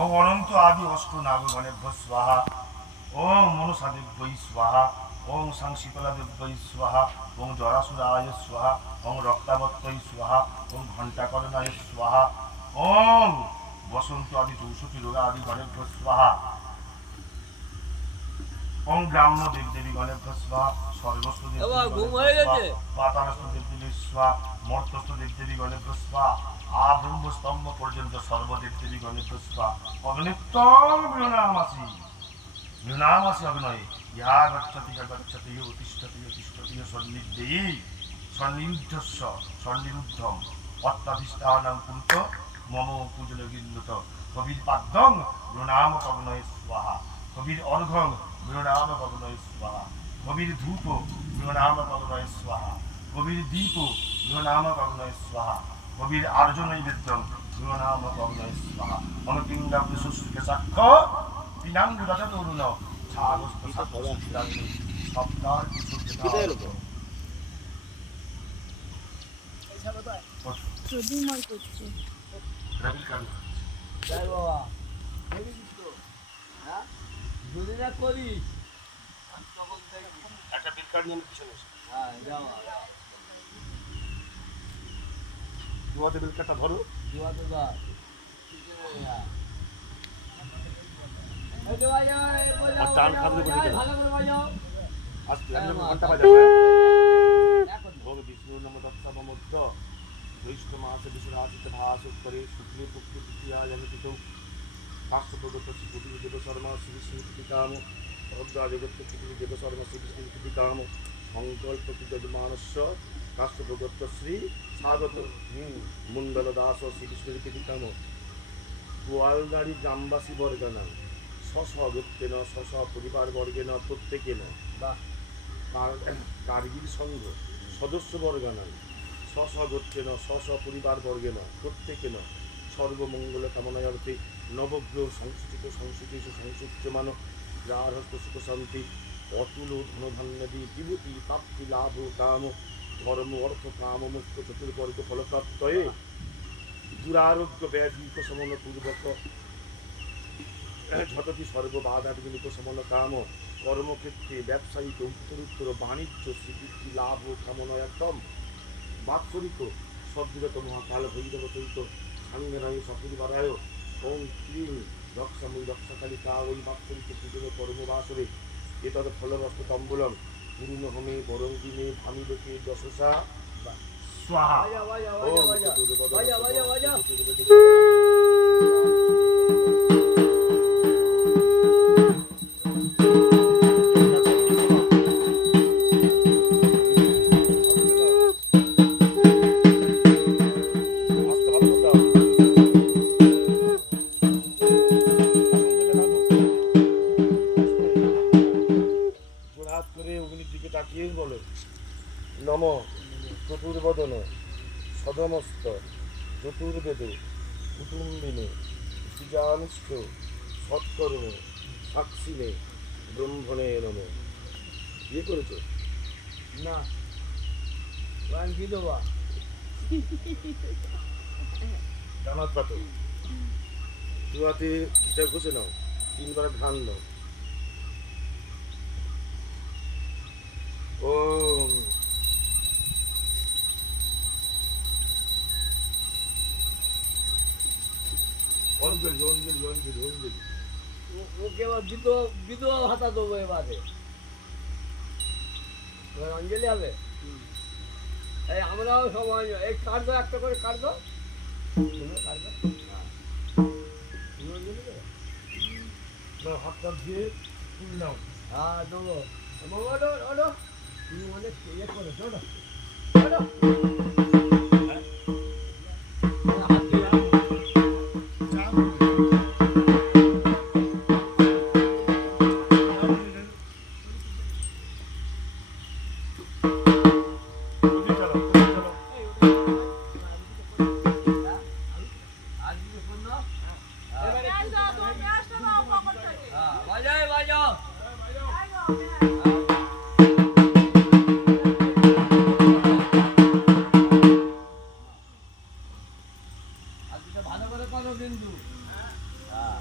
ওম অনন্ত আদি অষ্ট নাগগণেভ্য স্বাহা। ওম মনসাদেব্যৈ স্বাহা। ওম সাংশীতলাদেব্যৈ স্বাহা। ওম জরাসুরায় স্বাহা। ওম রক্তাবত্যৈ স্বাহা। ওম ঘণ্টাকর্ণায় স্বাহা। ওম বসন্ত আদি 64 রোগা আদি গণেভ্য স্বাহা। ওম ব্রাহ্ম দেবদেবীগণেভ্য স্বাহা। সর্বস্ব দেবদেবীগণেভ্য স্বাহা। পাতালস্থ দেবদেবী স্বাহা। মর্তস্থ দেবদেবীগণেভ্য স্বাহা। ব্রহ্মস্তম্ভ পর্যন্ত সর্বদেবদেবীগণেভ্য স্বাহা। অগ্নিত্বং বিনামাসি বিনামাসি অগ্নয়ে ইহা গচ্ছতি গচ্ছতি উতিষ্ঠতি উতিষ্ঠতি সন্নিধ্যেই সন্নিধ্যস্য সন্নিরুদ্ধম অত্যাধিষ্ঠানং কুরুত মম পূজনগিন্নত কবির পাদ্যং বিনাম অগ্নয়ে স্বাহা। কবির অর্ঘং বিনাম অগ্নয়ে স্বাহা। কবির ধূপ বিনাম অগ্নয়ে স্বাহা। কবির দীপ বিনাম অগ্নয়ে স্বাহা। কবির আর্য নৈবেদ্যং বিনাম অগ্নয়ে স্বাহা। অনপিণ্ডাং সুশ্রুকে সাক্ষ্য পিনাঙ্গুদাতা তরুণ ছাগস্ত সাক্ষী সপ্তাহ কিছু প্রদীময় করছে। জয় বাবা যদি না করিস একটা বিল কার্ড নিয়ে পিছনে হ্যাঁ যাওয়া দুয়াতে বিল কার্ডটা ধরো। দুয়াতে যা চাল খাদ্য করে ভালো করে বাজাও আজকে ঘন্টা বাজাবে। ওম বিষ্ণু নম দত্তমমুদ্র বৈষ্ণু মাসে বিশ্বরাজিত ভাস উত্তরে শুক্লে পুক্তি তৃতীয়া জগতিত কাশ্যপ্রদত্ত শ্রী দেব শর্মা শ্রী বিষ্ণু কৃতিকাম ভদ্রা জগত্ত পৃথিবী দেব শর্মা শ্রী বিষ্ণু কৃতিকাম সংকল্প যজমানস্য কাশ্যপ্রদত্ত শ্রী স্বাগত মণ্ডল দাস শ্রী বিষ্ণু কৃতিকাম গোয়ালদারি গ্রামবাসী বর্গনা স্ব গোত্রেণ স্ব পরিবার বর্গেন প্রত্যেকেন কার্গিল সংঘ সদস্য বর্গনা স্ব গোত্রেণ স্ব পরিবার বর্গেন প্রত্যেকেন সর্বমঙ্গল কামনায়ার্থে নবগ্রহ সংস্কৃত সংস্কৃতিষ সংসূচ্যমান গ্রাহস্থ সুখ শান্তি অতুল ধনধান্যাদি বিভূতি প্রাপ্তি লাভ কাম ধর্ম অর্থ কাম মুক্ত চতুর্বর্গ ফলপ্রাপ্তয়ে দুরারোগ্য ব্যাধি উপশমন পূর্বক ঝততি সর্ববাধাদি উপশমন কাম কর্মক্ষেত্রে ব্যবসায়িক উত্তরোত্তর বাণিজ্য স্বীকৃতি লাভ ও কামনায়ার্থম বাৎসরিক সদ্বিগত মহাকাল ভৈরব সহিত সাঙ্গনায় সপরিবারায় ওম ক্লিং রক্ষাময়ী রক্ষাকালিকা ওই বাৎসরিক পূজন কর্মবাসরে এতদ ফলরস্ত তম্বলম পূর্ণ হোমে বরং দিনে ভামি লোকে যশসা স্বাহা। নম চতুর্বদন সদমস্ত চতুর্বেদ কুটুম্বিনে বীজানুষ্ঠ সৎকর্ম সাক্ষিণে ব্রহ্মণে নম। বিয়ে করেছো না কি দেবা ডানাত পাতো দুয়াতে গীতা ঘষে নাও 3 বার ধান নাও। ওম অঞ্জলি অঞ্জলি অঞ্জলি অঞ্জলি ওকে এবার বিধবা ভাতা দেবো এবারে এবার অঞ্জলি হবে। এই আমরাও সময় এই কাট দাও একটা করে কাট দাও হাতটা দিয়ে ফুল নাও। হ্যাঁ দেবো ওটো তুমি অনেক ইয়ে করেছো ওটা ভালো করে করো কিন্তু। হ্যাঁ।